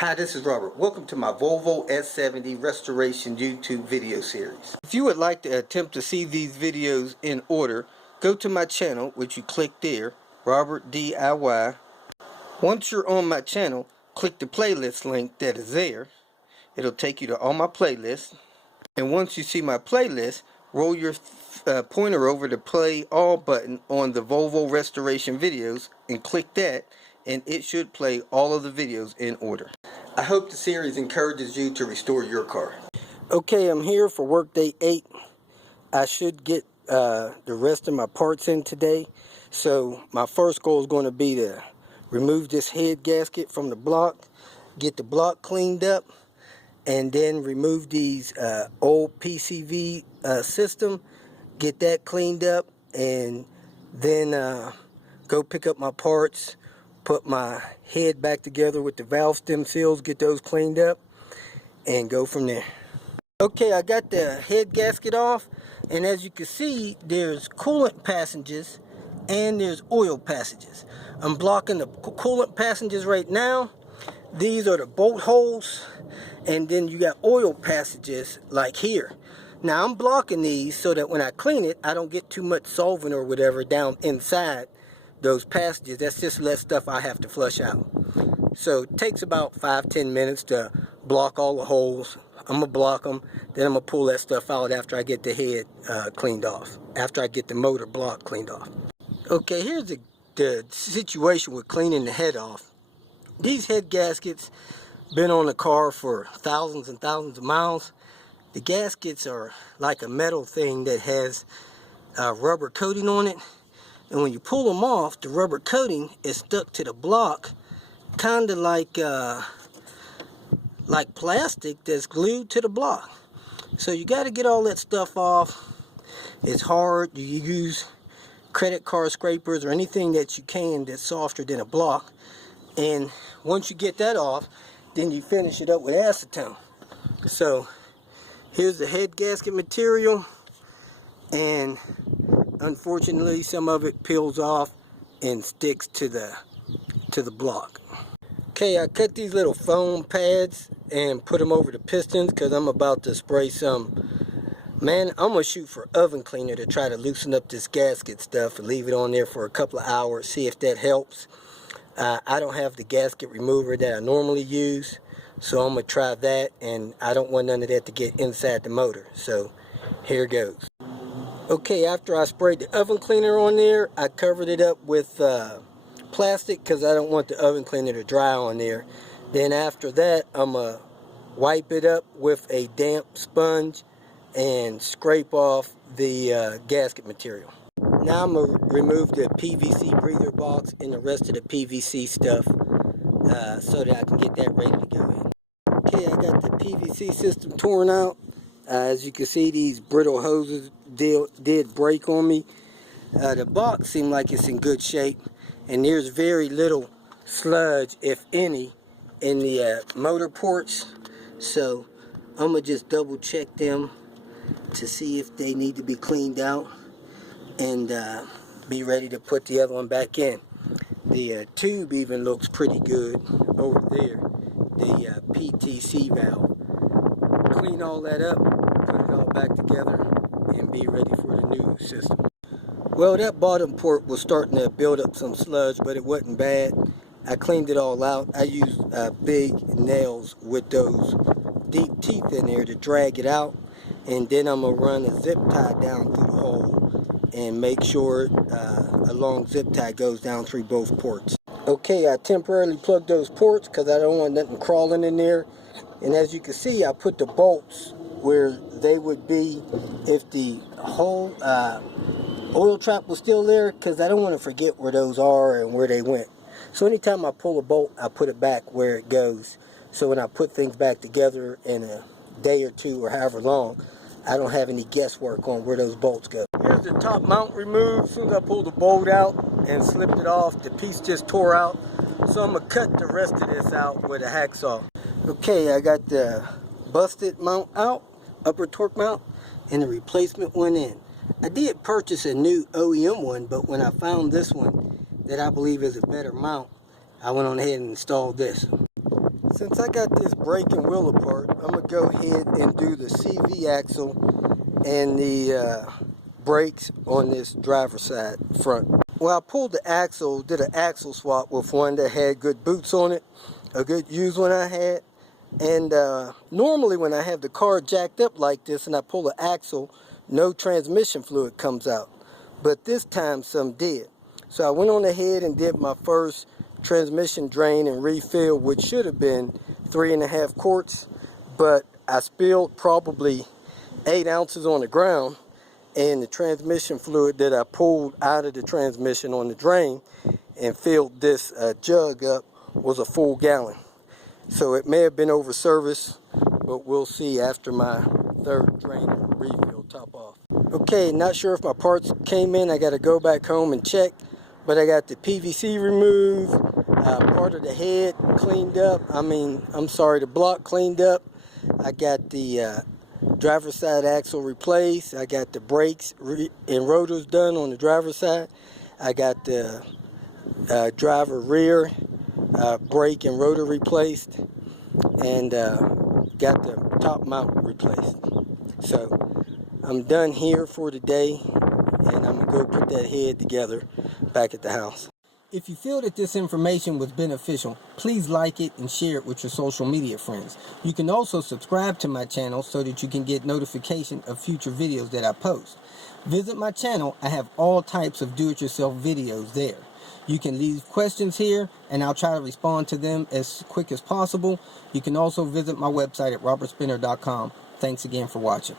Hi, this is Robert. Welcome to my Volvo S70 Restoration YouTube video series. If you would like to attempt to see these videos in order, go to my channel, which you click there, Robert DIY. Once you're on my channel, click the playlist link that is there. It'll take you to all my playlists. And once you see my playlist, roll your pointer over the play all button on the Volvo restoration videos and click that, and it should play all of the videos in order. I hope the series encourages you to restore your car. Okay, I'm here for workday 8. I should get the rest of my parts in today. So my first goal is going to be to remove this head gasket from the block, get the block cleaned up, and then remove these old PCV system, get that cleaned up, and then go pick up my parts, put my head back together with the valve stem seals, get those cleaned up, and go from there. Okay, I got the head gasket off, and as you can see, there's coolant passages and there's oil passages. I'm blocking the coolant passages right now. These are the bolt holes, and then you got oil passages like here. Now I'm blocking these so that when I clean it, I don't get too much solvent or whatever down inside those passages. That's just less stuff I have to flush out. So it takes about 5-10 minutes to block all the holes. I'm gonna block them, then I'm gonna pull that stuff out after I get the head cleaned off, after I get the motor block cleaned off. Okay, here's the situation with cleaning the head off. These head gaskets been on the car for thousands and thousands of miles. The gaskets are like a metal thing that has rubber coating on it, and when you pull them off, the rubber coating is stuck to the block, kind of like plastic that's glued to the block. So you got to get all that stuff off. It's hard. You use credit card scrapers or anything that you can that's softer than a block, and once you get that off, then you finish it up with acetone. So here's the head gasket material, and unfortunately some of it peels off and sticks to the block. Okay, I cut these little foam pads and put them over the pistons because I'm about to spray some. Man, I'm gonna shoot for oven cleaner to try to loosen up this gasket stuff and leave it on there for a couple of hours, see if that helps. I don't have the gasket remover that I normally use, so I'm gonna try that, and I don't want none of that to get inside the motor. So here goes. Okay, after I sprayed the oven cleaner on there, I covered it up with plastic because I don't want the oven cleaner to dry on there. Then after that, I'm gonna wipe it up with a damp sponge and scrape off the gasket material. Now I'm gonna remove the PVC breather box and the rest of the PVC stuff so that I can get that ready to go in. Okay, I got the PVC system torn out. As you can see, these brittle hoses did break on me. The box seemed like it's in good shape, and there's very little sludge, if any, in the motor ports. So I'm gonna just double check them to see if they need to be cleaned out, and be ready to put the other one back in. The tube even looks pretty good over there, the PTC valve. Clean all that up, put it all back together, and be ready for the new system. Well, that bottom port was starting to build up some sludge, but it wasn't bad. I cleaned it all out. I used big nails with those deep teeth in there to drag it out, and then I'm gonna run a zip tie down through the hole and make sure a long zip tie goes down through both ports. Okay, I temporarily plugged those ports because I don't want nothing crawling in there. And as you can see, I put the bolts where they would be if the whole oil trap was still there, because I don't want to forget where those are and where they went. So anytime I pull a bolt, I put it back where it goes. So when I put things back together in a day or two or however long, I don't have any guesswork on where those bolts go. Here's the top mount removed. As soon as I pulled the bolt out and slipped it off, the piece just tore out. So I'm gonna cut the rest of this out with a hacksaw. Okay, I got the busted mount out, upper torque mount, and the replacement one in. I did purchase a new OEM one, but when I found this one that I believe is a better mount, I went on ahead and installed this. Since I got this brake and wheel apart, I'm going to go ahead and do the CV axle and the brakes on this driver's side front. Well, I pulled the axle, did an axle swap with one that had good boots on it, a good used one I had. And normally when I have the car jacked up like this and I pull the axle, no transmission fluid comes out. But this time some did. So I went on ahead and did my first transmission drain and refill, which should have been 3.5 quarts, but I spilled probably 8 ounces on the ground, and the transmission fluid that I pulled out of the transmission on the drain and filled this jug up was a full gallon. So it may have been over service, but we'll see after my third drain and refill top off. Okay, not sure if my parts came in. I got to go back home and check, but I got the PVC removed, part of the head cleaned up. The block cleaned up. I got the driver's side axle replaced. I got the brakes and rotors done on the driver's side. I got the driver rear brake and rotor replaced, and got the top mount replaced. So I'm done here for today, and I'm gonna go put that head together back at the house. If you feel that this information was beneficial, please like it and share it with your social media friends. You can also subscribe to my channel so that you can get notification of future videos that I post. Visit my channel. I have all types of do-it-yourself videos there. You can leave questions here and I'll try to respond to them as quick as possible. You can also visit my website at robertspinner.com. Thanks again for watching.